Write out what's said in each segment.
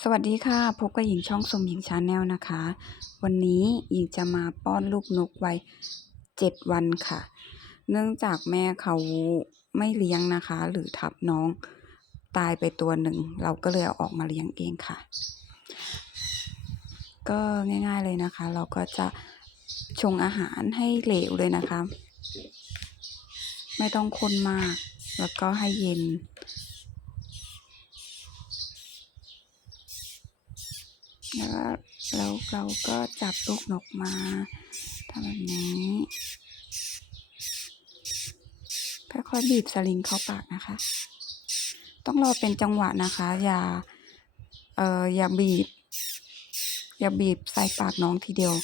สวัสดีค่ะ พบกับหญิงช่องสมหญิงชาแนลนะคะ วันนี้หญิงจะมาป้อนลูกนกไว้เจ็ดวันค่ะ เนื่องจากแม่เขาไม่เลี้ยงนะคะ หรือทับน้องตายไปตัวหนึ่ง เราก็เลยเอาออกมาเลี้ยงเองค่ะ ก็ง่ายๆเลยนะคะ เราก็จะชงอาหารให้เหลวเลยนะคะ ไม่ต้องคนมาก แล้วก็ให้เย็น แล้วก็แล้วเราก็จับลูกนกมาทำแบบนี้ค่อยๆบีบสลิงเข้าปากนะคะ ต้องรอเป็นจังหวะนะคะ อย่าเอ่ออย่าบีบ อย่าบีบใส่ปากน้องทีเดียว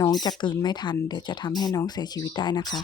น้องจะกลืนไม่ทัน เดี๋ยวจะทำให้น้องเสียชีวิตได้นะคะ